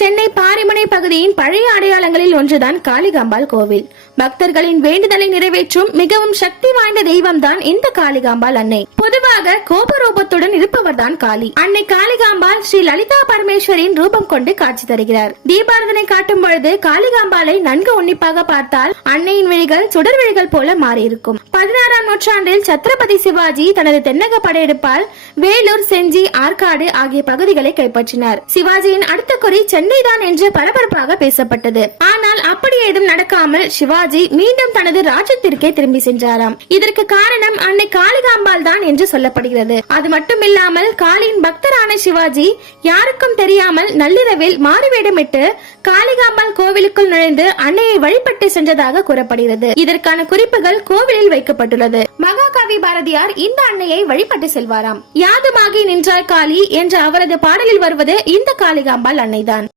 சென்னை பாரிமுனை பகுதியின் பழைய அடையாளங்களில் ஒன்றுதான் காளிகாம்பாள் கோவில். பக்தர்களின் வேண்டுதலை நிறைவேற்றும் மிகவும் சக்தி வாய்ந்த தெய்வம் தான் இந்த காளிகாம்பாள் அன்னை. பொதுவாக கோபரூபத்துடன் இருப்பவர்தான் காளி. அன்னை காளிகாம்பாள் ஸ்ரீ லலிதா பரமேஸ்வரின் ரூபம் கொண்டு காட்சி தருகிறார். தீபாரதனை காட்டும் பொழுது காளிகாம்பாளை நன்கு உன்னிப்பாக பார்த்தால் அன்னையின் விழிகள் சுடர் விழிகள் போல மாறியிருக்கும். 16ஆம் நூற்றாண்டில் சத்ரபதி சிவாஜி தனது தென்னக படையெடுப்பால் வேலூர், செஞ்சி, ஆற்காடு ஆகிய பகுதிகளை கைப்பற்றினார். சிவாஜியின் அடுத்த குறி சென்னை தான் என்று பரபரப்பாக பேசப்பட்டது. ஆனால் அப்படி ஏதும் நடக்காமல் சிவாஜி மீண்டும் தனது ராஜ்யத்திற்கே திரும்பி சென்றாராம். இதற்கு காரணம் அன்னை காளிகாம்பாள் தான் என்று சொல்லப்படுகிறது. அது மட்டுமில்லாமல் காளியின் பக்தரான சிவாஜி யாருக்கும் தெரியாமல் நள்ளிரவில் மாறுவேடமிட்டு காளிகாம்பாள் கோவிலுக்குள் நுழைந்து அன்னையை வழிபட்டு சென்றதாக கூறப்படுகிறது. இதற்கான குறிப்புகள் கோவிலில் வைக்கப்பட்டுள்ளது. மகாகவி பாரதியார் இந்த அன்னையை வழிபட்டு செல்வாராம். யாதுமாகி நின்றாய் காளி என்ற அவரது பாடலில் வருவது இந்த காளிகாம்பாள் அன்னைதான்.